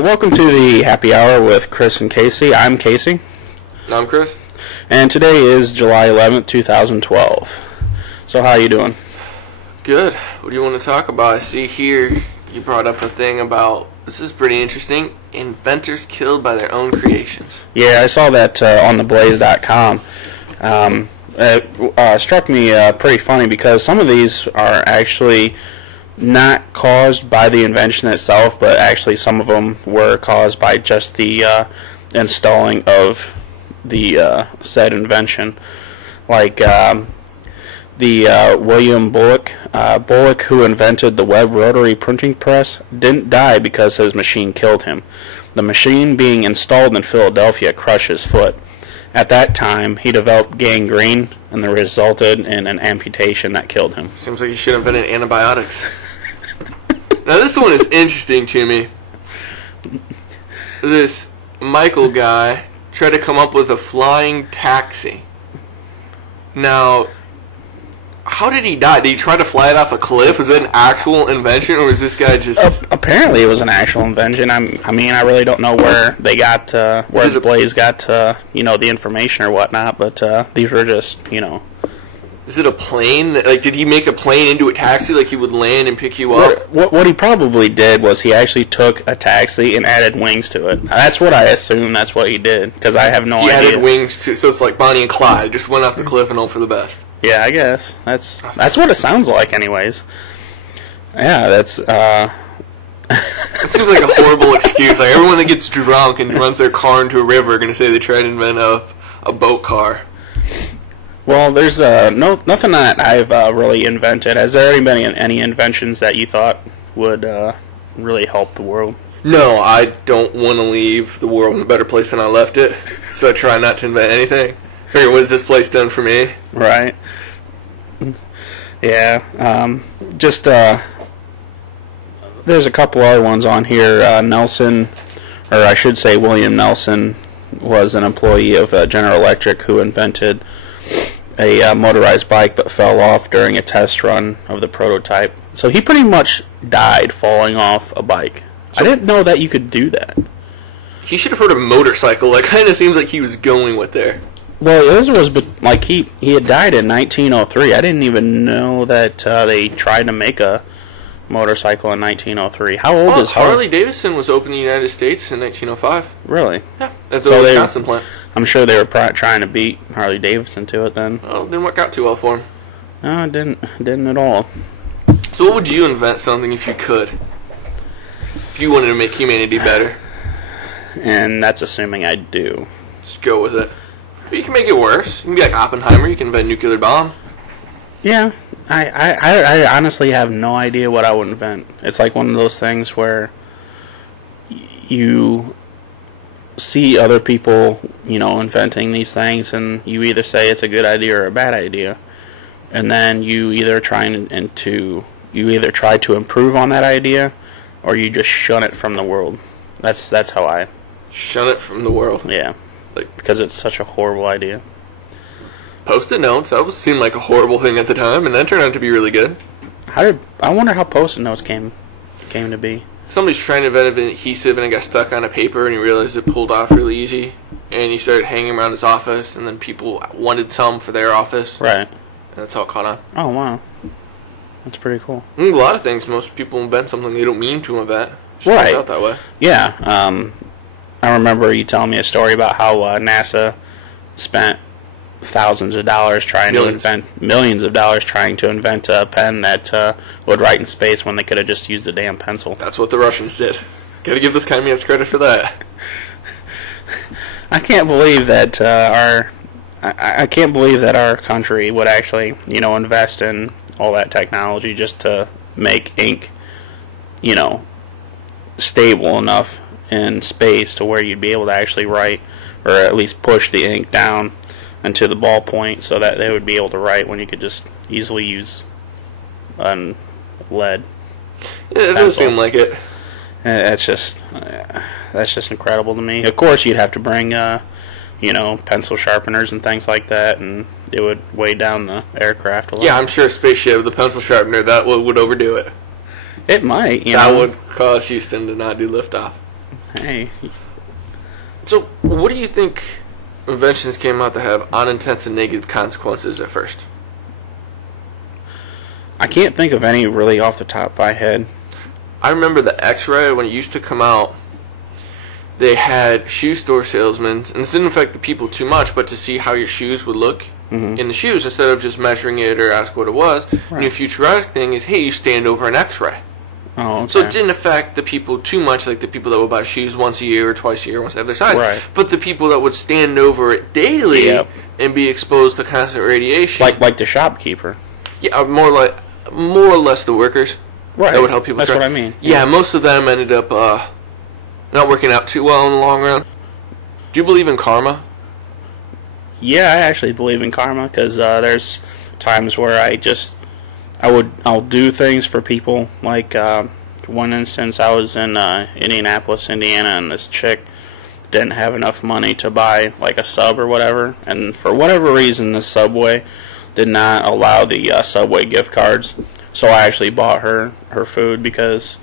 Okay, welcome to the Happy Hour with Chris and Casey. I'm Casey. I'm Chris. And today is July 11th, 2012. So how are you doing? Good. What do you want to talk about? I see here you brought up a thing about, this is pretty interesting, inventors killed by their own creations. Yeah, I saw that on theblaze.com. It struck me pretty funny because some of these are actually not caused by the invention itself, but actually some of them were caused by just the installing of the said invention. Like the William Bullock, who invented the web rotary printing press, didn't die because his machine killed him. The machine being installed in Philadelphia crushed his foot. At that time, he developed gangrene, and that resulted in an amputation that killed him. Seems like you should have invented antibiotics. Now this one is interesting to me. This Michael guy tried to come up with a flying taxi. Now, how did he die? Did he try to fly it off a cliff? Is that an actual invention, or was this guy just... Apparently it was an actual invention. I mean, I really don't know where they got, where the Blaze got, the information or whatnot, but these were just, Is it a plane? Like, did he make a plane into a taxi, like he would land and pick you up? What he probably did was he actually took a taxi and added wings to it. That's what I assume that's what he did, because I have no idea. He added wings to, so it's like Bonnie and Clyde, just went off the cliff and hope for the best. Yeah, I guess. That's what it sounds like anyways. Yeah, that's, It seems like a horrible excuse. Like, everyone that gets drunk and runs their car into a river are going to say they tried to invent a boat car. Well, there's nothing that I've really invented. Has there been any inventions that you thought would really help the world? No, I don't want to leave the world in a better place than I left it, so I try not to invent anything. Figure, what has this place done for me? Right. Yeah. There's a couple other ones on here. Nelson, or I should say William Nelson, was an employee of General Electric who invented a motorized bike but fell off during a test run of the prototype. So he pretty much died falling off a bike. I didn't know that you could do that. He should have heard of motorcycle. That kind of seems like he was going with there. Well, this was like he had died in 1903. I didn't even know that they tried to make a motorcycle in 1903. How old is Harley Davidson was opened in the United States in 1905. Really? Yeah, at the Wisconsin plant. I'm sure they were trying to beat Harley Davidson to it then. Oh, didn't work out too well for him. No, it didn't at all. So what would you invent something if you could? If you wanted to make humanity better? And that's assuming I do. Just go with it. But you can make it worse. You can be like Oppenheimer. You can invent a nuclear bomb. Yeah, I honestly have no idea what I would invent. It's like one of those things where you see other people, inventing these things, and you either say it's a good idea or a bad idea, and then you either try to improve on that idea, or you just shun it from the world. That's how I shun it from the world. Yeah, because it's such a horrible idea. Post-it notes, that seemed like a horrible thing at the time, and that turned out to be really good. I wonder how Post-it notes came to be. Somebody's trying to invent an adhesive, and it got stuck on a paper, and he realized it pulled off really easy, and he started hanging around his office, and then people wanted some for their office. Right. And that's how it caught on. Oh, wow. That's pretty cool. A lot of things, most people invent something they don't mean to invent. Just right. Turns out that way. Yeah. I remember you telling me a story about how NASA spent thousands of dollars millions of dollars trying to invent a pen that would write in space when they could have just used a damn pencil. That's what the Russians did. Gotta give this kind of man's credit for that. I can't believe that I can't believe that our country would actually, invest in all that technology just to make ink, stable enough in space to where you'd be able to actually write, or at least push the ink down into the ballpoint so that they would be able to write when you could just easily use lead. Yeah, it does seem like it. That's just incredible to me. Of course, you'd have to bring pencil sharpeners and things like that, and it would weigh down the aircraft a lot. Yeah, I'm sure a spaceship with a pencil sharpener, that would overdo it. It might, That would cause Houston to not do liftoff. hey. So, what do you think inventions came out to have unintended negative consequences at first? I can't think of any really off the top of my head. I remember the X-ray when it used to come out. They had shoe store salesmen, and this didn't affect the people too much, but to see how your shoes would look in the shoes instead of just measuring it or ask what it was. Right. New futuristic thing is, hey, you stand over an X-ray. Oh, okay. So it didn't affect the people too much, like the people that would buy shoes once a year or twice a year once they have their size. Right. But the people that would stand over it daily and be exposed to constant radiation, like the shopkeeper. Yeah, more or less the workers. Right. That would help people. That's what I mean. Yeah, most of them ended up not working out too well in the long run. Do you believe in karma? Yeah, I actually believe in karma because there's times where I'll do things for people. Like one instance, I was in Indianapolis, Indiana, and this chick didn't have enough money to buy like a sub or whatever, and for whatever reason, the Subway did not allow the Subway gift cards. So I actually bought her food because,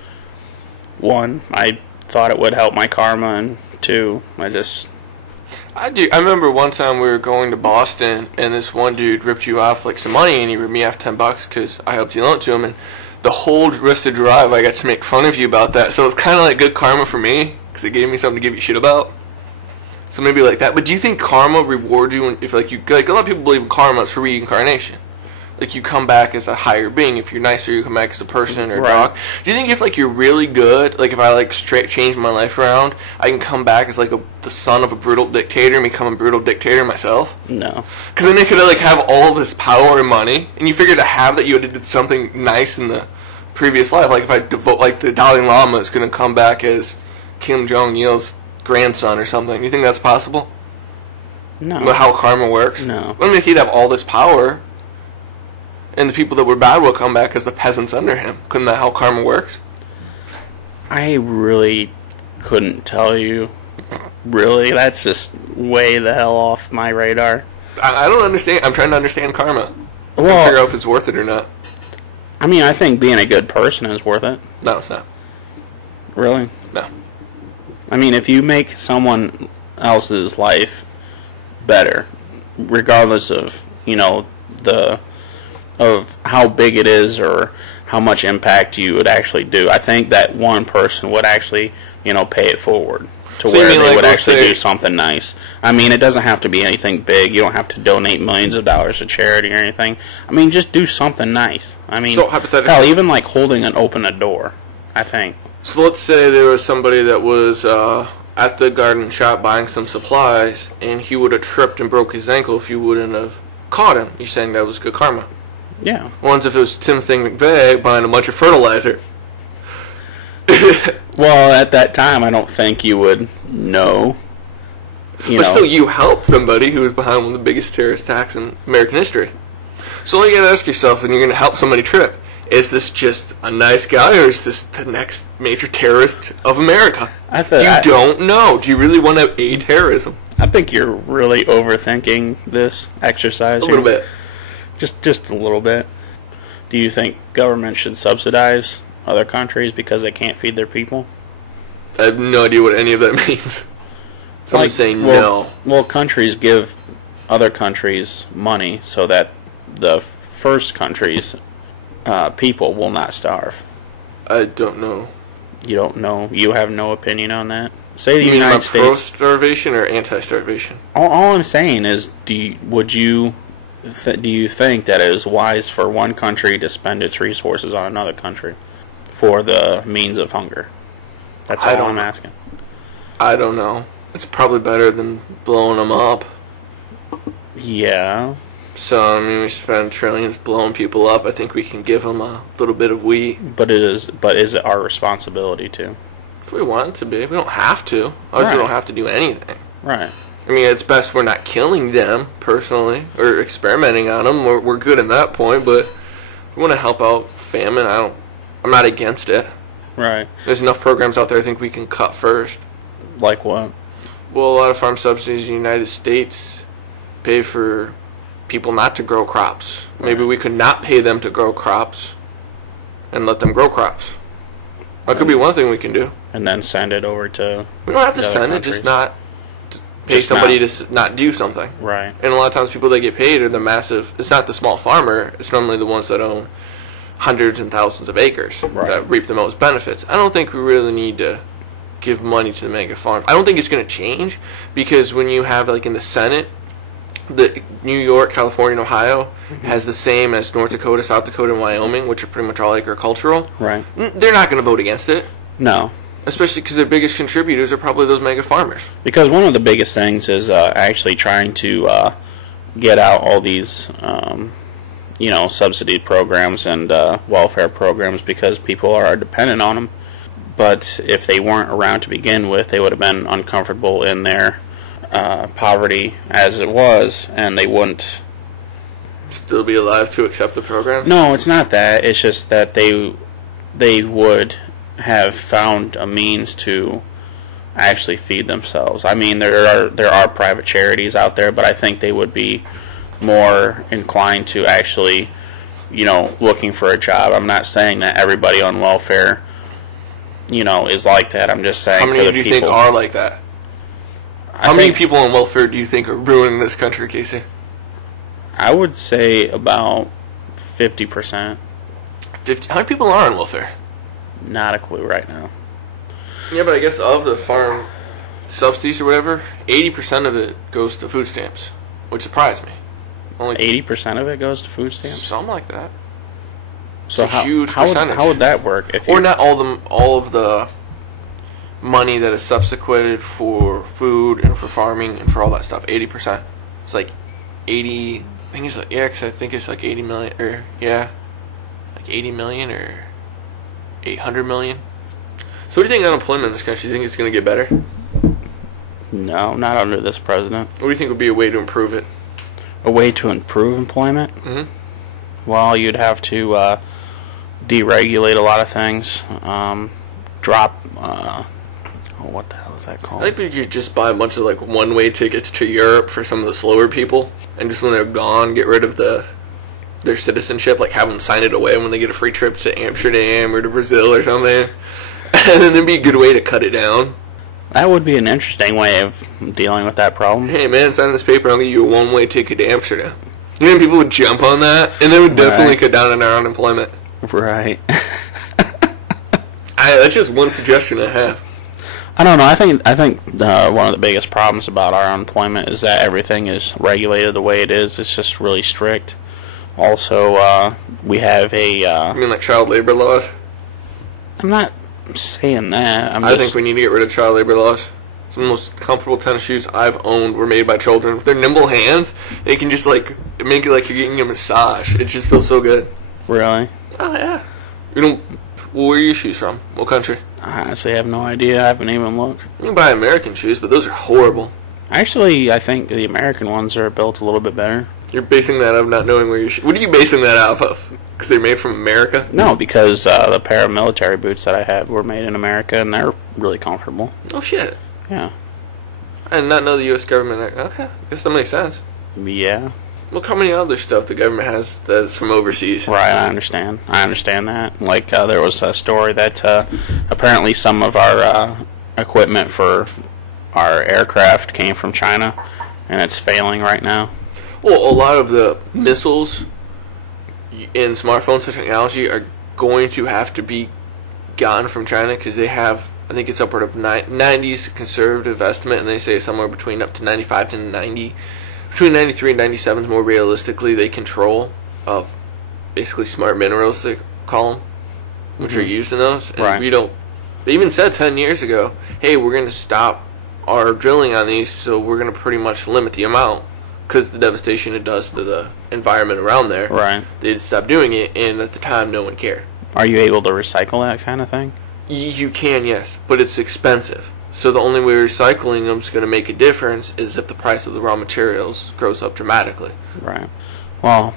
one, I thought it would help my karma, and two, I remember one time we were going to Boston, and this one dude ripped you off like some money, and he ripped me off $10 because I helped you loan it to him, and the whole rest of the drive I got to make fun of you about that. So it's kind of like good karma for me because it gave me something to give you shit about. So maybe like that. But do you think karma rewards you if like a lot of people believe in karma is for reincarnation? Like you come back as a higher being. If you're nicer, you come back as a person or a dog. Do you think if like you're really good, like if I like change my life around, I can come back as like the son of a brutal dictator and become a brutal dictator myself? No. Because then they could like have all this power and money, and you figure to have that you did something nice in the previous life. Like if I devote, like the Dalai Lama is going to come back as Kim Jong-il's grandson or something. Do you think that's possible? No. But how karma works? No. I mean, if he'd have all this power, and the people that were bad will come back as the peasants under him. Couldn't that how karma works? I really couldn't tell you. Really, that's just way the hell off my radar. I don't understand. I'm trying to understand karma. I'm Well, trying to figure out if it's worth it or not. I mean, I think being a good person is worth it. No, it's not. Really? No. I mean, if you make someone else's life better, regardless of, of how big it is or how much impact you would actually do, I think that one person would actually, pay it forward to where they would actually do something nice. I mean, it doesn't have to be anything big. You don't have to donate millions of dollars to charity or anything. I mean, just do something nice. I mean, so hypothetically, hell, even like holding and open a door, I think. So let's say there was somebody that was at the garden shop buying some supplies, and he would have tripped and broke his ankle if you wouldn't have caught him. You're saying that was good karma? Yeah. One's if it was Timothy McVeigh buying a bunch of fertilizer. Well, at that time, I don't think you would know. But still, you helped somebody who was behind one of the biggest terrorist attacks in American history. So you gotta ask yourself, when you're gonna help somebody trip, is this just a nice guy, or is this the next major terrorist of America? You don't know. Do you really want to aid terrorism? I think you're really overthinking this exercise. A little bit. Just a little bit. Do you think government should subsidize other countries because they can't feed their people? I have no idea what any of that means. So I'm saying no. Well, countries give other countries money so that the first country's people will not starve. I don't know. You don't know? You have no opinion on that? Say the You United mean States. pro-starvation or anti-starvation? All I'm saying is, do you think that it is wise for one country to spend its resources on another country for the means of hunger? That's all I'm asking. I don't know. It's probably better than blowing them up. Yeah. So, I mean, we spend trillions blowing people up. I think we can give them a little bit of wheat. But is it our responsibility to? If we want it to be. We don't have to. Otherwise, we don't have to do anything. Right. I mean, it's best we're not killing them, personally, or experimenting on them. We're good in that point, but if we want to help out famine, I'm not against it. Right. There's enough programs out there I think we can cut first. Like what? Well, a lot of farm subsidies in the United States pay for people not to grow crops. Right. Maybe we could not pay them to grow crops and let them grow crops. That could be one thing we can do. and then send it over to. We don't have to the other send it, countries. just not pay Just somebody not. to not do something. Right. And a lot of times people that get paid are the massive, it's not the small farmer, it's normally the ones that own hundreds and thousands of acres Right. that reap the most benefits. I don't think we really need to give money to the mega farms. I don't think it's going to change, because when you have, like, in the Senate, the New York, California, and Ohio has the same as North Dakota, South Dakota, and Wyoming, which are pretty much all agricultural. Right. They're not going to vote against it, No. especially because their biggest contributors are probably those mega farmers. Because one of the biggest things is actually trying to get out all these, subsidy programs and welfare programs, because people are dependent on them. But if they weren't around to begin with, they would have been uncomfortable in their poverty as it was, and they wouldn't. Still be alive to accept the programs? No, it's not that. It's just that they would have found a means to actually feed themselves. I mean, there are private charities out there, but I think they would be more inclined to actually, looking for a job. I'm not saying that everybody on welfare, is like that. I'm just saying. How many for the do you people, think are like that? How many people on welfare do you think are ruining this country, Casey? I would say about 50%. 50. How many people are on welfare? Not a clue right now. Yeah, but I guess of the farm subsidies or whatever, 80% of it goes to food stamps, which surprised me. Only 80% of it goes to food stamps. something like that. So It's a huge percentage. How would that work? If Or not all of the money that is subsequented for food and for farming and for all that stuff. 80%. It's like 80. I think it's like, yeah, because I think it's like 80 million, or yeah, like 80 million or 800 million. So what do you think unemployment in this country? Do you think it's going to get better? No, not under this president. What do you think would be a way to improve it? A way to improve employment? Mm-hmm. Well, you'd have to deregulate a lot of things. Drop. What the hell is that called? I think we could just buy a bunch of like one-way tickets to Europe for some of the slower people, and just when they're gone, get rid of their citizenship, like have them sign it away when they get a free trip to Amsterdam or to Brazil or something. And then there'd be a good way to cut it down. That would be an interesting way of dealing with that problem. Hey man, sign this paper, I'll give you a one-way ticket to Amsterdam. You know, people would jump on that, and they would definitely cut down on our unemployment. Right. That's just one suggestion I have. I don't know. I think one of the biggest problems about our unemployment is that everything is regulated the way it is. It's just really strict. Also, we have a. You mean like child labor laws? I'm not saying that. I think we need to get rid of child labor laws. Some of the most comfortable tennis shoes I've owned were made by children. With their nimble hands, they can just like make it like you're getting a massage. It just feels so good. Really? Oh yeah. You don't. Well, where are your shoes from? What country? I honestly have no idea. I haven't even looked. You can buy American shoes, but those are horrible. Actually, I think the American ones are built a little bit better. You're basing that off not knowing where your shoes. What are you basing that off of? Because they're made from America? No, because the paramilitary boots that I had were made in America, and they're really comfortable. Oh shit. Yeah. I did not know the U.S. government. Okay, I guess that makes sense. Yeah. Look how many other stuff the government has that's from overseas. Right, I understand. I understand that. Like, there was a story that apparently some of our equipment for our aircraft came from China, and it's failing right now. Well, a lot of the missiles in smartphones and technology are going to have to be gotten from China because they have, I think it's upward of 90s conservative estimate, and they say somewhere between up to 95 to 90. Between 93 and 97 is more realistically they control of basically smart minerals, they call them, which are used in those. And Right. we don't. They even said 10 years ago, hey, we're going to stop our drilling on these, so we're going to pretty much limit the amount because the devastation it does to the environment around there. Right. They'd stop doing it, and at the time, no one cared. Are you able to recycle that kind of thing? You can, yes, but it's expensive. So the only way recycling them is going to make a difference is if the price of the raw materials grows up dramatically. Right. Well,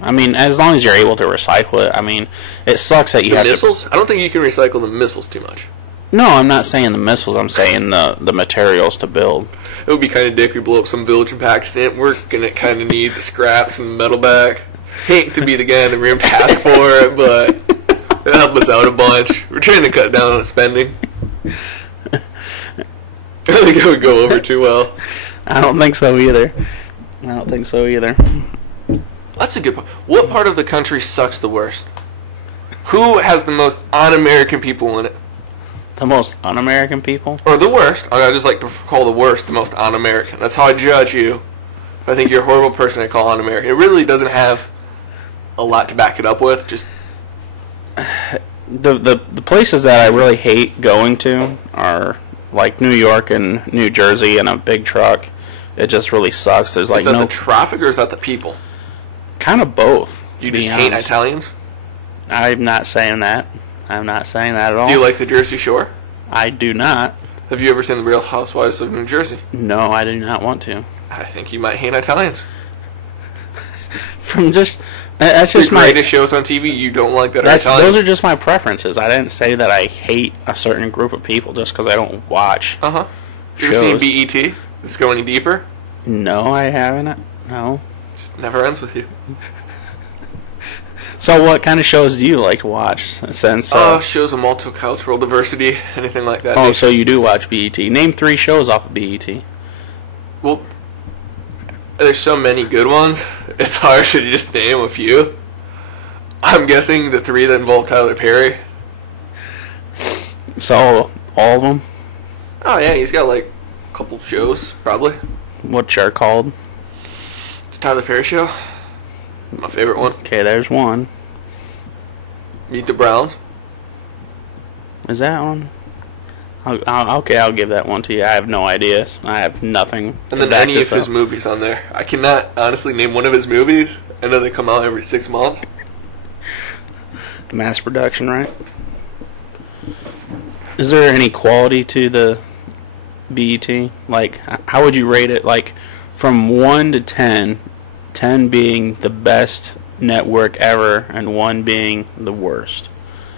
I mean, as long as you're able to recycle it, I mean, it sucks that you have missiles? I don't think you can recycle the missiles too much. No, I'm not saying the missiles. I'm saying the materials to build. It would be kind of dick. We blow up some village in Pakistan. We're going to kind of need the scraps and the metal back. Hate to be the guy in the room to ask for it, but It'll help us out a bunch. We're trying to cut down on spending. I don't think it would go over too well. I don't think so either. That's a good point. What part of the country sucks the worst? Who has the most un-American people in it? The most un-American people? Or the worst. I just like to call the worst the most un-American. That's how I judge you. If I think you're a horrible person, I call un-American. It really doesn't have a lot to back it up with. Just the places that I really hate going to are like New York and New Jersey in a big truck. It just really sucks. There's like is that the traffic or is that the people? Kind of both. You just hate Italians? I'm not saying that. I'm not saying that at all. Do you like the Jersey Shore? I do not. Have you ever seen The Real Housewives of New Jersey? No, I do not want to. I think you might hate Italians. From just... That's just the greatest shows on TV you don't like that are Italian. Those are just my preferences. I didn't say that I hate a certain group of people just because I don't watch shows. You ever seen BET? Let's Go Any Deeper? No, I haven't. No. Just never ends with you. So what kind of shows do you like to watch? Since shows of multicultural diversity, anything like that. Oh, so you do watch BET. Name 3 shows off of BET. Well, there's so many good ones, it's hard to just name a few. I'm guessing the 3 that involve Tyler Perry. So, all of them? Oh yeah, he's got like a couple shows, probably. What's your called? The Tyler Perry Show. My favorite one. Okay, there's one. Meet the Browns. Is that one? I'll give that one to you. I have no ideas. I have nothing. And then any of his movies on there. I cannot honestly name one of his movies. I know they come out every 6 months. Mass production, right? Is there any quality to the BET? Like, how would you rate it? Like, from 1 to 10, 10 being the best network ever, and 1 being the worst.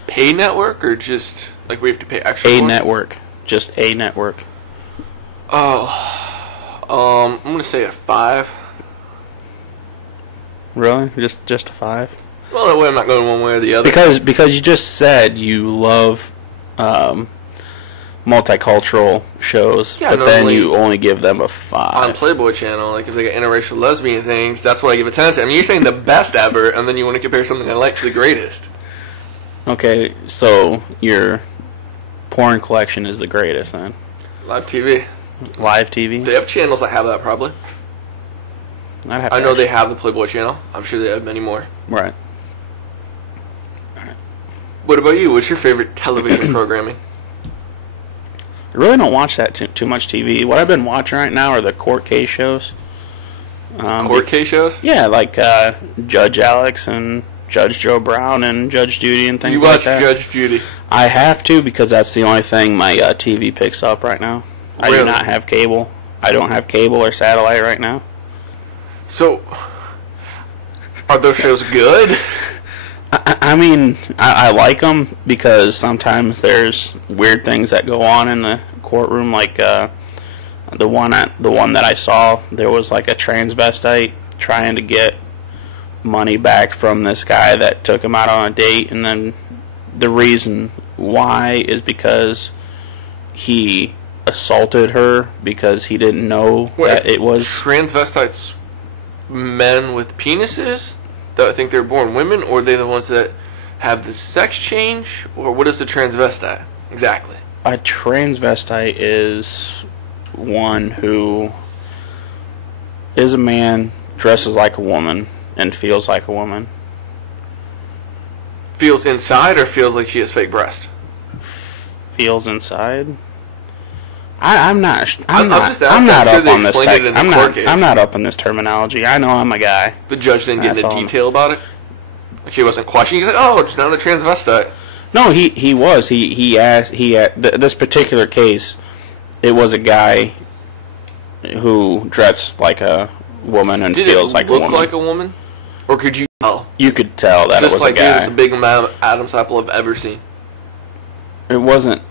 Pay network, or just like we have to pay extra? A network, just a network. I'm gonna say a 5. Really? Just a 5? Well, that way I'm not going one way or the other. Because you just said you love multicultural shows, but then you only give them a 5. On Playboy Channel, like if they got interracial lesbian things, that's what I give a 10 to. I mean, you're saying the best ever, and then you want to compare something I like to the greatest. Okay, so your porn collection is the greatest then? Live TV. Live TV? They have channels that have that, probably. I know they have the Playboy Channel. I'm sure they have many more. Right. What about you? What's your favorite television programming? I really don't watch that too much TV. What I've been watching right now are the court case shows. Court case shows? Yeah, like Judge Alex and Judge Joe Brown and Judge Judy and things like that. You watch Judge Judy? I have to, because that's the only thing my TV picks up right now. Really? I do not have cable. I don't have cable or satellite right now. So, are those shows good? I mean, I like them because sometimes there's weird things that go on in the courtroom. Like the one that I saw, there was like a transvestite trying to get money back from this guy that took him out on a date, and then the reason why is because he assaulted her because he didn't know that it was transvestites. Men with penises that think they're born women, or are they the ones that have the sex change, or what is a transvestite exactly? A transvestite is one who is a man, dresses like a woman, and feels like a woman. Feels inside, or feels like she has fake breast? Feels inside. I'm not up on this terminology. I know I'm a guy. The judge didn't get into detail about it. She wasn't questioning. He said, "Oh, it's not a transvestite." No, he was. He asked. This particular case, it was a guy who dressed like a woman and feels like a woman. Did it look like a woman, or could you tell? You could tell that it was a guy. This is the biggest Adam's apple I've ever seen. It wasn't.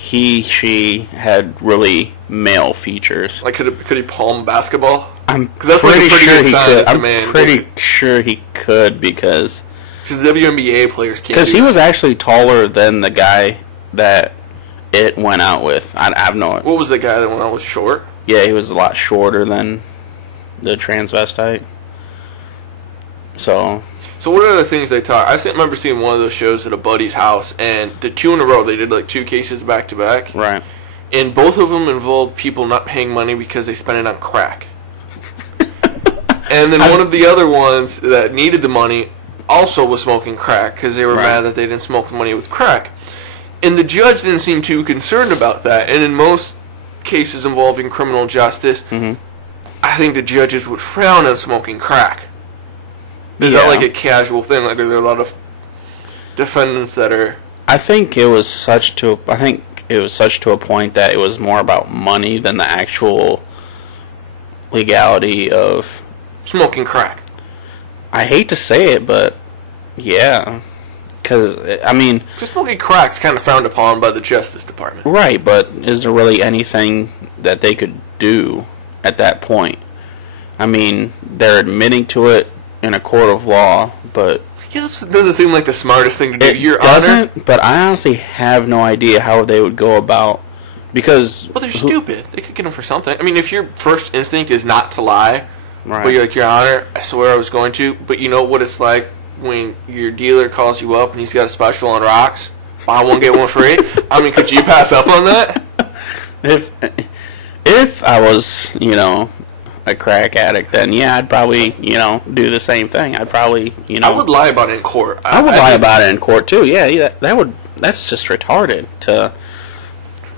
She had really male features. Like, could he palm basketball? I'm pretty sure he could because Because the WNBA players can't. Because he was actually taller than the guy that it went out with. I have no. What was the guy that went out with? Short? Yeah, he was a lot shorter than the transvestite. So what are the things they taught? I remember seeing one of those shows at a buddy's house, and the 2 in a row, they did like 2 cases back to back. Right. And both of them involved people not paying money because they spent it on crack. And then one of the other ones that needed the money also was smoking crack because they were mad that they didn't smoke the money with crack. And the judge didn't seem too concerned about that. And in most cases involving criminal justice, I think the judges would frown on smoking crack. Is that like a casual thing? Like, are there a lot of defendants that are... I think it was such to a point that it was more about money than the actual legality of smoking crack. I hate to say it, but yeah, because I mean, just smoking crack's kind of frowned upon by the Justice Department, right? But is there really anything that they could do at that point? I mean, they're admitting to it in a court of law, but yeah, this doesn't seem like the smartest thing to do. It doesn't, but I honestly have no idea how they would go about, because... Well, they're stupid. They could get them for something. I mean, if your first instinct is not to lie, right, but you're like, Your Honor, I swear I was going to, but you know what it's like when your dealer calls you up and he's got a special on rocks? Buy one, get one free? I mean, could you pass up on that? If I was, a crack addict, then yeah, I'd probably, do the same thing. I'd probably, I would lie about it in court. I would lie about it in court too. Yeah, that's just retarded to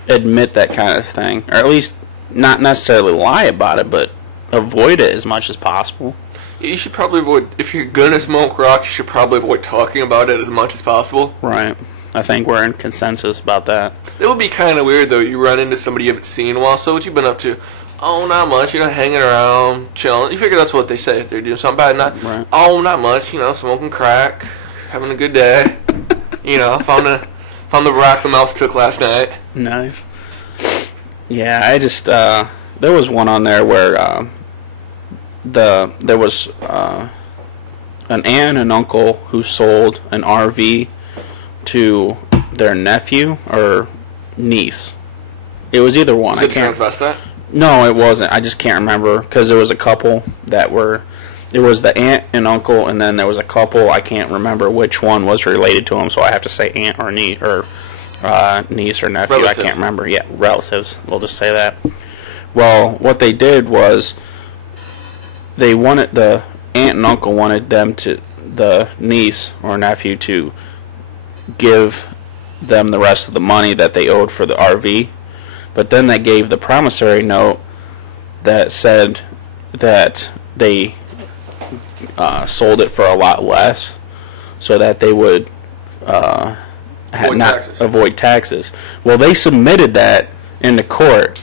admit that kind of thing, or at least not necessarily lie about it, but avoid it as much as possible. You should probably avoid, if you're gonna smoke rock, you should probably avoid talking about it as much as possible. Right. I think we're in consensus about that. It would be kind of weird though. You run into somebody you haven't seen in a while. So what you been up to? Oh, not much. Hanging around, chilling. You figure that's what they say if they're doing something bad. Right. Oh, not much. Smoking crack, having a good day. Found the rock the mouse took last night. Nice. Yeah, I just there was one on there where there was an aunt and an uncle who sold an RV to their nephew or niece. It was either one. Was it transvestite? No, it wasn't. I just can't remember because there was a couple that were. It was the aunt and uncle, and then there was a couple. I can't remember which one was related to them, so I have to say aunt or niece or niece or nephew. Relatives. I can't remember. Yeah, relatives. We'll just say that. Well, what they did was the aunt and uncle wanted the niece or nephew to give them the rest of the money that they owed for the RV. But then they gave the promissory note that said that they sold it for a lot less so that they would avoid taxes. Well, they submitted that in the court.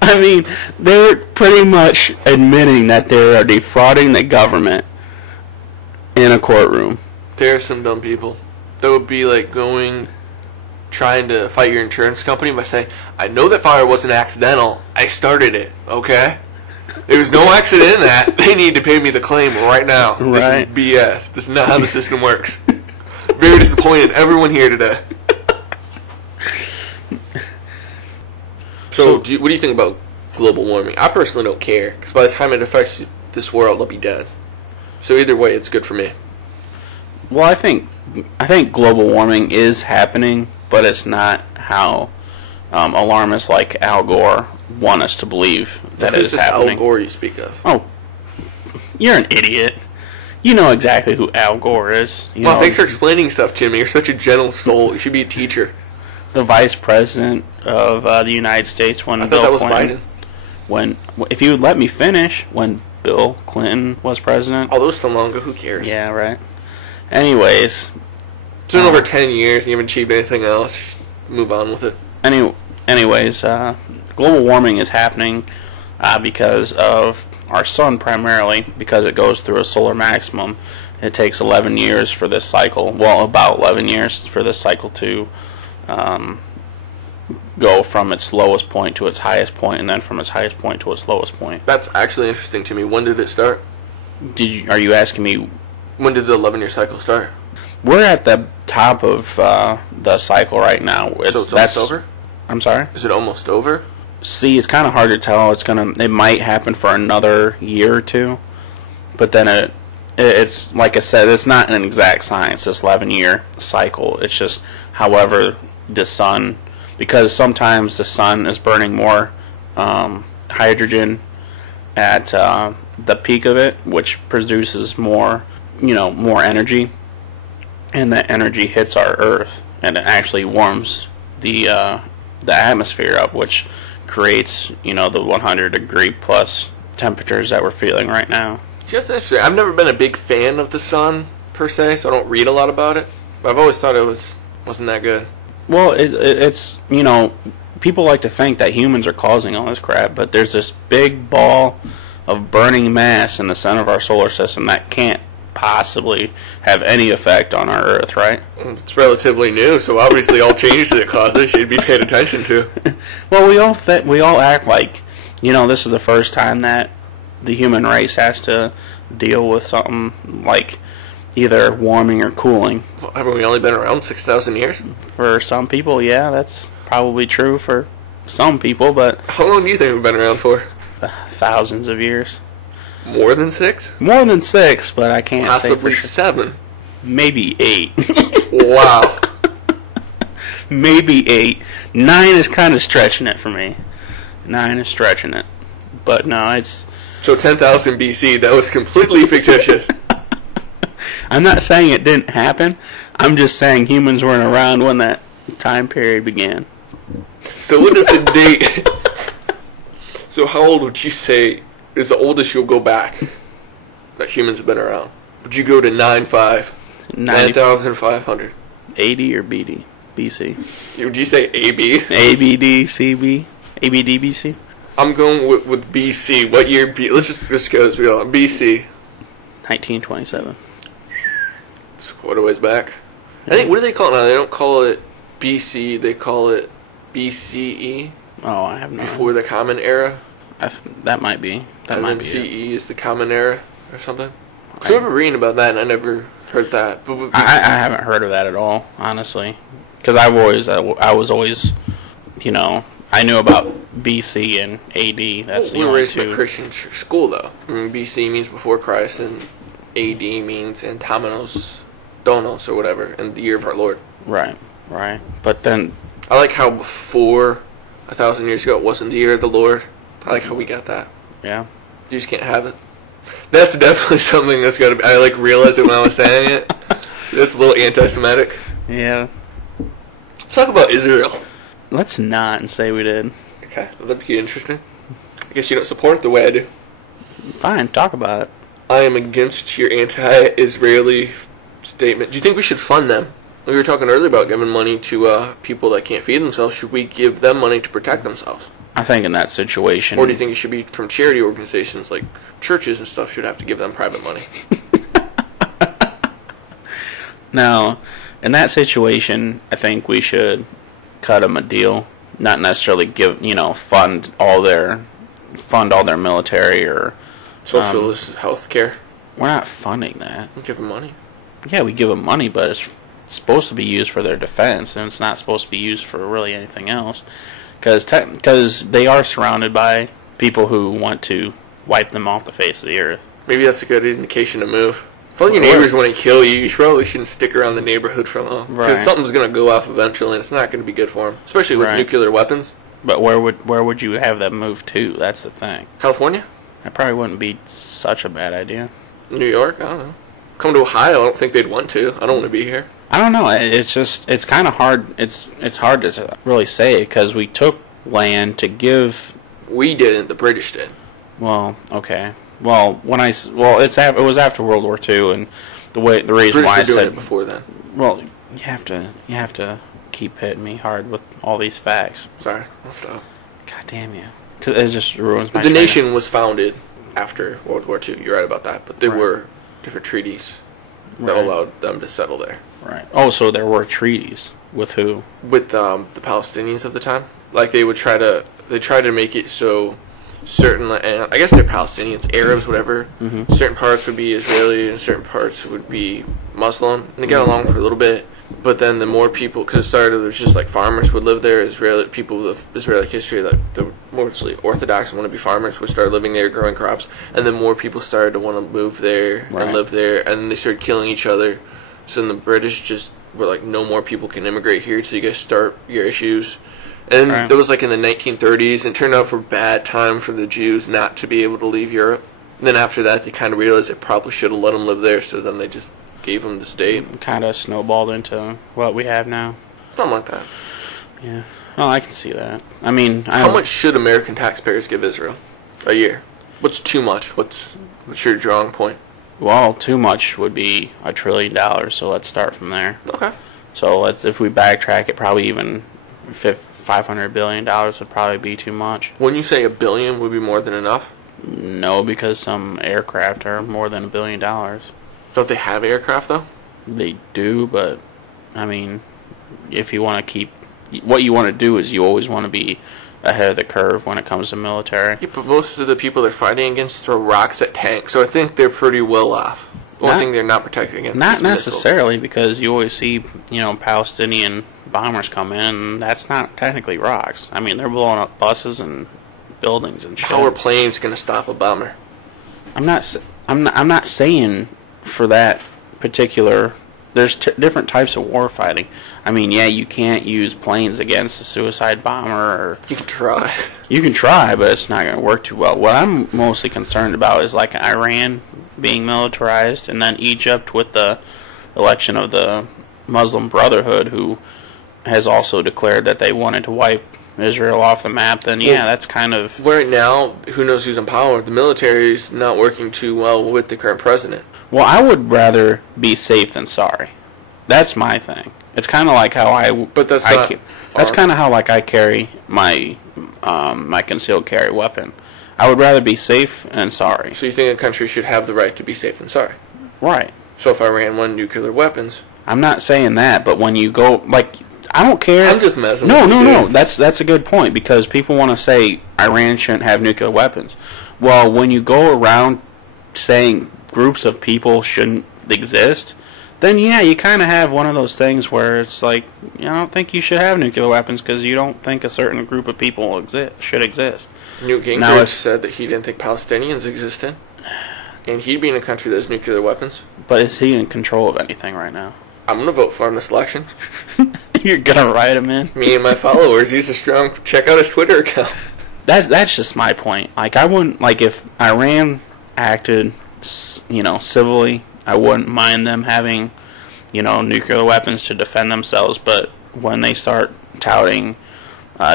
I mean, they're pretty much admitting that they are defrauding the government in a courtroom. There are some dumb people that would be like trying to fight your insurance company by saying, I know that fire wasn't accidental. I started it, okay? There was no accident in that. They need to pay me the claim right now. Right. This is BS. This is not how the system works. Very disappointed in everyone here today. So, what do you think about global warming? I personally don't care, because by the time it affects this world, I'll be dead. So either way, it's good for me. Well, I think global warming is happening, but it's not how alarmists like Al Gore want us to believe that it is happening. Who's this Al Gore you speak of? Oh, you're an idiot. You know exactly who Al Gore is. Well, thanks for explaining stuff to me. You're such a gentle soul. You should be a teacher. The vice president of the United States when I thought that was Clinton, Biden. If you would let me finish, when Bill Clinton was president. Oh, that was so long ago. Who cares? Yeah, right. Anyways. It's been over 10 years and you haven't achieved anything else. Just move on with it. Anyways, global warming is happening because of our sun primarily, because it goes through a solar maximum. It takes 11 years for this cycle, well, about 11 years for this cycle to go from its lowest point to its highest point, and then from its highest point to its lowest point. That's actually interesting to me. When did it start? Are you asking me? When did the 11-year cycle start? We're at the top of the cycle right now. So it's almost over? I'm sorry? Is it almost over? See, it's kind of hard to tell. It might happen for another year or two, but then it's like I said, it's not an exact science. This 11-year cycle. It's just, however, the sun, because sometimes the sun is burning more hydrogen at the peak of it, which produces more energy, and that energy hits our Earth, and it actually warms the atmosphere up, which creates the 100-degree plus temperatures that we're feeling right now. That's interesting. I've never been a big fan of the sun per se, so I don't read a lot about it. But I've always thought it wasn't that good. Well, it's people like to think that humans are causing all this crap, but there's this big ball of burning mass in the center of our solar system that can't possibly have any effect on our Earth, right? It's relatively new, so obviously all changes that it causes should be paid attention to. Well, we all act like this is the first time that the human race has to deal with something like either warming or cooling. Well, haven't we only been around 6,000 years? For some people, yeah, that's probably true for some people, but how long do you think we've been around for? Thousands of years. More than 6? More than 6, but I can't possibly say for sure. 7. Maybe 8. Wow. Maybe 8. 9 is kind of stretching it for me. 9 is stretching it. But no, it's... So 10,000 BC, that was completely fictitious. I'm not saying it didn't happen. I'm just saying humans weren't around when that time period began. So what is the date? So how old would you say is the oldest you'll go back that humans have been around? Would you go to 9,500? AD or BD? BC. Would you say AB? ABD, CB? ABD, BC? I'm going with BC. What year? Let's just go as we go. BC. 1927. It's quite a ways back. I think, what do they call it now? They don't call it BC, they call it BCE. Oh, I have no idea. Before the Common Era. That might be. And then CE is the Common Era or something. So I remember reading about that, and I never heard that. But I haven't heard of that at all, honestly. Because I was always, I knew about BC and AD. That's the we were only raised in two. a Christian school, though. I mean, BC means before Christ, and AD means Antamenos Donos or whatever, in the year of our Lord. Right. But then... I like how before 1,000 years ago it wasn't the year of the Lord. I like how we got that. Yeah. You just can't have it. That's definitely something that's got to be... I realized it when I was saying it. That's a little anti-Semitic. Yeah. Let's talk about Israel. Let's not say we did. Okay, well, that'd be interesting. I guess you don't support it the way I do. Fine, talk about it. I am against your anti-Israeli statement. Do you think we should fund them? We were talking earlier about giving money to people that can't feed themselves. Should we give them money to protect themselves? I think in that situation... Or do you think it should be from charity organizations like churches and stuff should have to give them private money? Now, in that situation, I think we should cut them a deal. Not necessarily fund all their military or... Socialist health care. We're not funding that. We give them money. Yeah, we give them money, but it's supposed to be used for their defense, and it's not supposed to be used for really anything else. Because they are surrounded by people who want to wipe them off the face of the earth. Maybe that's a good indication to move. If all your neighbors want to kill you, you probably shouldn't stick around the neighborhood for long. Because something's going to go off eventually, and it's not going to be good for them. Especially with nuclear weapons. But where would you have them move to? That's the thing. California? That probably wouldn't be such a bad idea. New York? I don't know. Come to Ohio, I don't think they'd want to. I don't want to be here. I don't know. It's kind of hard. It's hard to really say because we took land to give. We didn't. The British did. Well, okay. Well, it was after World War II, and the reason why I said it before then. Well, you have to keep hitting me hard with all these facts. Sorry, I'll stop. God damn you! Cause it just ruins my. The nation was founded after World War II. You're right about that, but there were different treaties that allowed them to settle there. Right. Oh, so there were treaties with who? With the Palestinians of the time. Like they tried to make it so certain, I guess they're Palestinians, Arabs, whatever. Certain parts would be Israeli, and certain parts would be Muslim. And they got along for a little bit, but then the more people, because it started, it was just like farmers would live there. Israeli people with Israeli history, like the mostly Orthodox and want to be farmers, would start living there, growing crops, and then more people started to want to move there and live there, and then they started killing each other. So then the British just were like, no more people can immigrate here till you guys start your issues. And that was like in the 1930s, and it turned out for a bad time for the Jews not to be able to leave Europe. And then after that, they kind of realized they probably should have let them live there, so then they just gave them the state. Kind of snowballed into what we have now. Something like that. Yeah. Oh, I can see that. I mean, how much should American taxpayers give Israel a year? What's too much? What's your drawing point? Well, too much would be $1 trillion, so let's start from there. Okay. So if we backtrack it, probably even $500 billion would probably be too much. When you say $1 billion would be more than enough? No, because some aircraft are more than $1 billion. Don't they have aircraft, though? They do, but, I mean, if you want to keep... What you want to do is you always want to be ahead of the curve when it comes to military. Yeah, but most of the people they're fighting against throw rocks at tanks, so I think they're pretty well off. The only thing they're not protected against not is necessarily, missiles. because you always see, Palestinian bombers come in, and that's not technically rocks. I mean, they're blowing up buses and buildings and shit. How are planes going to stop a bomber? I'm not saying for that particular. There's different types of war fighting. I mean, yeah, you can't use planes against a suicide bomber. Or you can try. You can try, but it's not going to work too well. What I'm mostly concerned about is like Iran being militarized, and then Egypt with the election of the Muslim Brotherhood, who has also declared that they wanted to wipe Israel off the map. Then yeah, that's kind of... Right now, who knows who's in power? The military is not working too well with the current president. Well, I would rather be safe than sorry. That's my thing. It's kind of like how that's kind of how like I carry my my concealed carry weapon. I would rather be safe than sorry. So you think a country should have the right to be safe than sorry? Right. So if Iran wanted nuclear weapons, I'm not saying that, but when you go like, I don't care. I'm just messing. No. That's a good point, because people want to say Iran shouldn't have nuclear weapons. Well, when you go around saying groups of people shouldn't exist, then yeah, you kind of have one of those things where it's like, I don't think you should have nuclear weapons because you don't think a certain group of people should exist. Newt Gingrich said that he didn't think Palestinians existed, and he'd be in a country that has nuclear weapons. But is he in control of anything right now? I'm going to vote for him this election. You're going to write him in? Me and my followers. He's a strong... Check out his Twitter account. That's just my point. Like, I wouldn't... Like, if Iran acted, civilly, I wouldn't mind them having, nuclear weapons to defend themselves. But when they start touting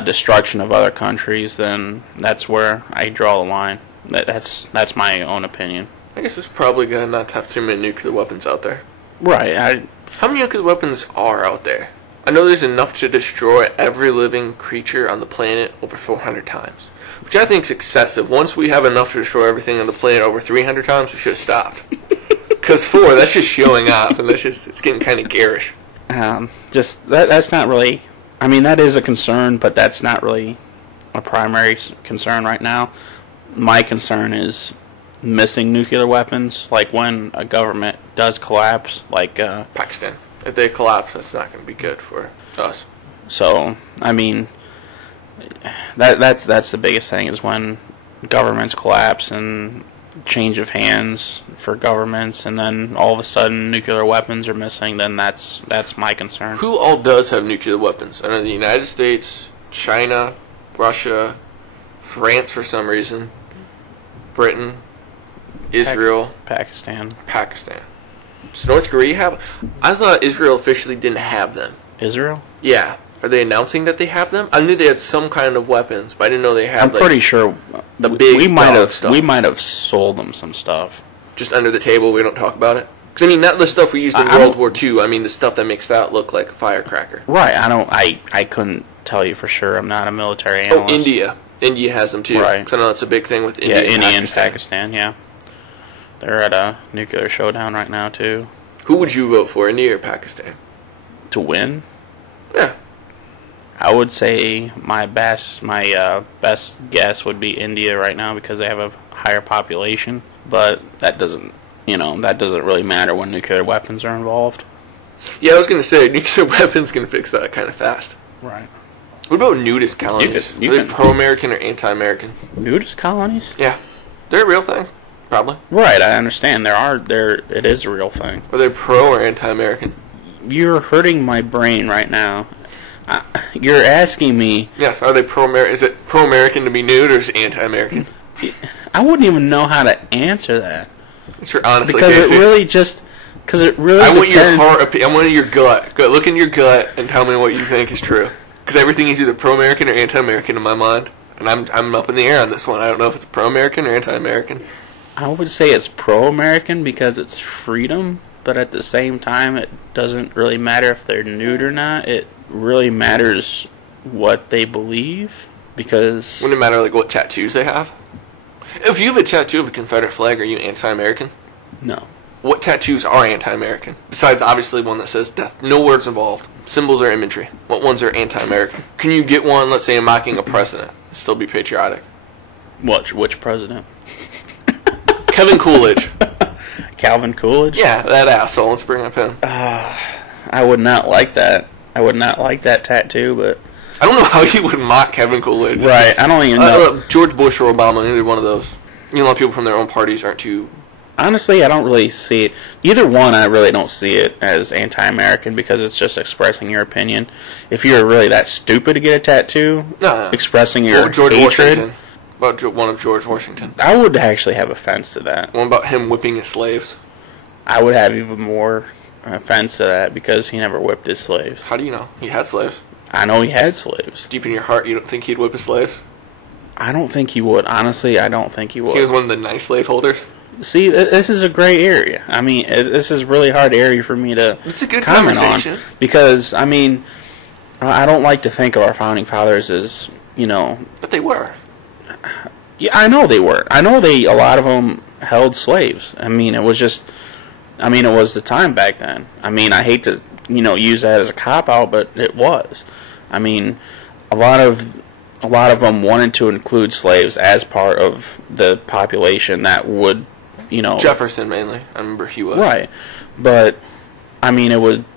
destruction of other countries, then that's where I draw the line. That's my own opinion. I guess it's probably good not to have too many nuclear weapons out there. Right. How many nuclear weapons are out there? I know there's enough to destroy every living creature on the planet over 400 times, which I think is excessive. Once we have enough to destroy everything on the planet over 300 times, we should have stopped. Because 4, that's just showing off, and it's getting kind of garish. That's not really... I mean, that is a concern, but that's not really a primary concern right now. My concern is missing nuclear weapons, like when a government does collapse, like Pakistan. If they collapse, that's not going to be good for us. So, I mean, that's the biggest thing, is when governments collapse and change of hands for governments, and then all of a sudden nuclear weapons are missing. Then that's my concern. Who all does have nuclear weapons? I know the United States, China, Russia, France for some reason, Britain, Israel, Pakistan. Does North Korea have? I thought Israel officially didn't have them. Israel? Yeah. Are they announcing that they have them? I knew they had some kind of weapons, but I didn't know they had. I'm pretty sure the big we might stuff. have sold them some stuff. Just under the table, we don't talk about it. Because I mean, not the stuff we used in World War II. I mean, the stuff that makes that look like a firecracker. Right. I couldn't tell you for sure. I'm not a military analyst. Oh, India. India has them too. Right. Because I know that's a big thing with India. Yeah, India and Pakistan. Yeah. They're at a nuclear showdown right now too. Who would you vote for, India or Pakistan? To win? Yeah. I would say my best guess would be India right now because they have a higher population, but that doesn't really matter when nuclear weapons are involved. Yeah, I was going to say, nuclear weapons can fix that kind of fast. Right. What about nudist colonies? Are they pro-American or anti-American? Nudist colonies? Yeah. They're a real thing, probably. Right, I understand. It is a real thing. Are they pro or anti-American? You're hurting my brain right now. You're asking me... Yes, are they pro-American? Is it pro-American to be nude or is it anti-American? I wouldn't even know how to answer that. It's your honestly, because Casey. I want your heart. I want your gut. Go look in your gut and tell me what you think is true. Because everything is either pro-American or anti-American in my mind, and I'm up in the air on this one. I don't know if it's pro-American or anti-American. I would say it's pro-American because it's freedom, but at the same time, it doesn't really matter if they're nude or not. It really matters what they believe because... Wouldn't it matter like what tattoos they have? If you have a tattoo of a Confederate flag, are you anti-American? No. What tattoos are anti-American? Besides, obviously, one that says death. No words involved. Symbols or imagery. What ones are anti-American? Can you get one, let's say, mocking a president, still be patriotic? Which president? Kevin Coolidge. Calvin Coolidge? Yeah, that asshole. Let's bring up him. I would not like that. I would not like that tattoo, but... I don't know how you would mock Kevin Coolidge. Right, I don't even know. George Bush or Obama, either one of those. You know, a lot of people from their own parties aren't too... Honestly, I don't really see it. Either one, I really don't see it as anti-American because it's just expressing your opinion. If you're really that stupid to get a tattoo, expressing your hatred... Washington? About one of George Washington. I would actually have offense to that. What about him whipping his slaves? I would have even more offense to that because he never whipped his slaves. How do you know? He had slaves. I know he had slaves. Deep in your heart, you don't think he'd whip his slaves? I don't think he would. Honestly, I don't think he would. He was one of the nice slaveholders? See, this is a gray area. I mean, this is a really hard area for me to it's a good comment conversation. On. Because, I mean, I don't like to think of our founding fathers as, you know... But they were. Yeah, I know they were. I know a lot of them held slaves. I mean, it was the time back then. I mean, I hate to, use that as a cop-out, but it was. I mean, a lot of them wanted to include slaves as part of the population that would, Jefferson mainly. I remember he was. Right. But I mean,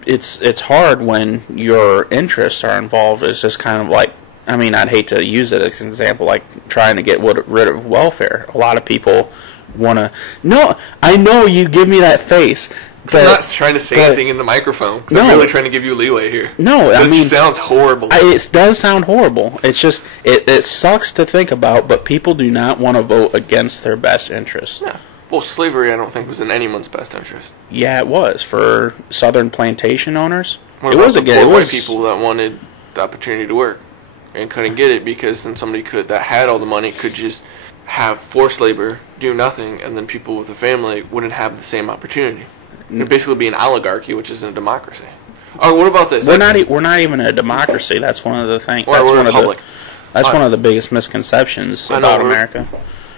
it's hard when your interests are involved. It's just kind of like, I mean, I'd hate to use it as an example, like trying to get rid of welfare. A lot of people want to... No, I know you give me that face. I'm not trying to say anything in the microphone. No, I'm really trying to give you leeway here. No, I mean... It sounds horrible. It does sound horrible. It's just... It sucks to think about, but people do not want to vote against their best interests. Yeah. Well, slavery, I don't think, was in anyone's best interest. Yeah, it was. For southern plantation owners. What about the poor white people that wanted the opportunity to work and couldn't get it because then somebody that had all the money could just have forced labor, do nothing, and then people with a family wouldn't have the same opportunity. It'd basically be an oligarchy, which isn't a democracy. Oh, what about this? We're not even a democracy. That's one of the things. We're a republic. That's one of the biggest misconceptions about America.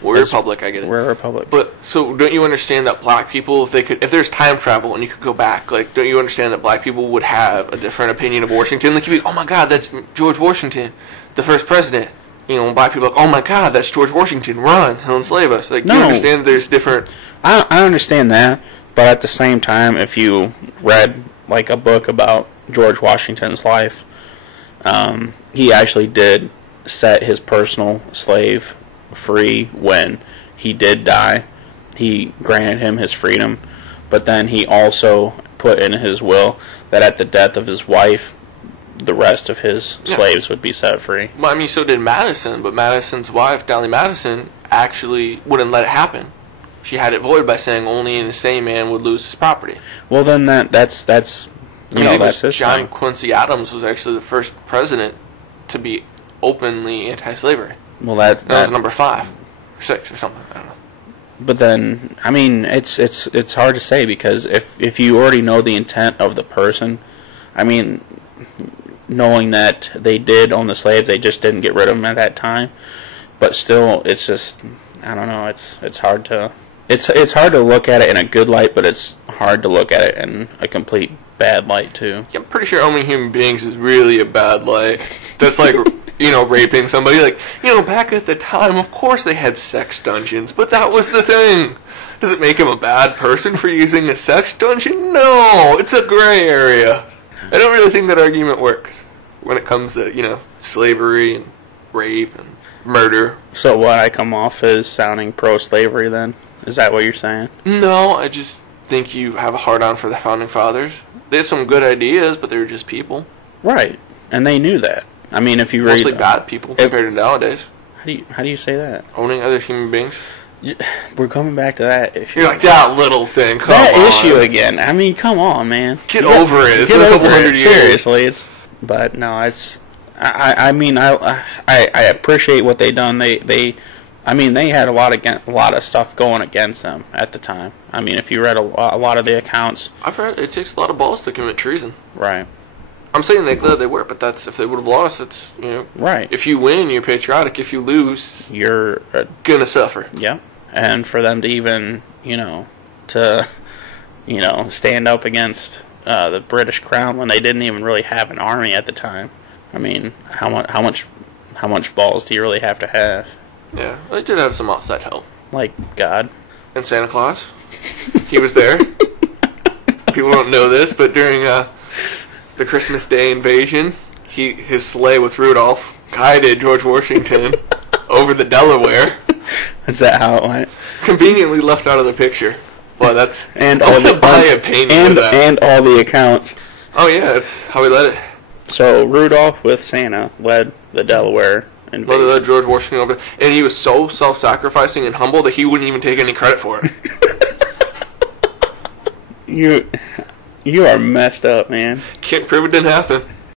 We're a republic, I get it. We're a republic. But, so, don't you understand that black people, if there's time travel and you could go back, like, don't you understand that black people would have a different opinion of Washington? Like, you'd be, oh my God, that's George Washington, the first president. Black people are like, oh my God, that's George Washington, run, he'll enslave us. Like, no. You understand there's different... I understand that, but at the same time, if you read, like, a book about George Washington's life, he actually did set his personal slave free when he did die. He granted him his freedom, but then he also put in his will that at the death of his wife, the rest of his slaves would be set free. Well, I mean, so did Madison, but Madison's wife, Dolly Madison, actually wouldn't let it happen. She had it voided by saying only an insane man would lose his property. Well, then that's that's his John thing. Quincy Adams was actually the first president to be openly anti-slavery. Well, that was number 5 or 6 or something. I don't know. But then, I mean, it's hard to say because if you already know the intent of the person, I mean, knowing that they did own the slaves, they just didn't get rid of them at that time. But still, it's just, I don't know. It's hard to look at it in a good light, but it's hard to look at it in a complete bad light too. I'm pretty sure owning human beings is really a bad light. That's like, raping somebody. Like, back at the time, of course they had sex dungeons, but that was the thing. Does it make him a bad person for using a sex dungeon? No, it's a gray area. I don't really think that argument works when it comes to, slavery and rape and murder. So what, I come off as sounding pro-slavery then? Is that what you're saying? No, I just think you have a hard-on for the Founding Fathers. They had some good ideas, but they were just people. Right, and they knew that. I mean, if you read... Mostly bad people compared to nowadays. How do you say that? Owning other human beings. We're coming back to that issue. You're like, that little thing, come on. That issue again. I mean, come on, man. Get over it. It's been a couple hundred years. Seriously, but no, it's... I mean, I appreciate what they done. They had a lot of stuff going against them at the time. I mean, if you read a lot of the accounts, I've read it takes a lot of balls to commit treason. Right. I'm saying they were, but that's if they would have lost. It's right. If you win, you're patriotic. If you lose, you're gonna suffer. Yeah. And for them to even stand up against the British Crown when they didn't even really have an army at the time. I mean, how much balls do you really have to have? Yeah, they did have some outside help. Like God. And Santa Claus. He was there. People don't know this, but during the Christmas Day invasion, his sleigh with Rudolph guided George Washington over the Delaware. Is that how it went? It's conveniently left out of the picture. Well, that's... And all the accounts. Oh, yeah, that's how we led it. So, Rudolph with Santa led the Delaware invasion. Led George Washington over... And he was so self-sacrificing and humble that he wouldn't even take any credit for it. You are messed up, man. Can't prove it didn't happen.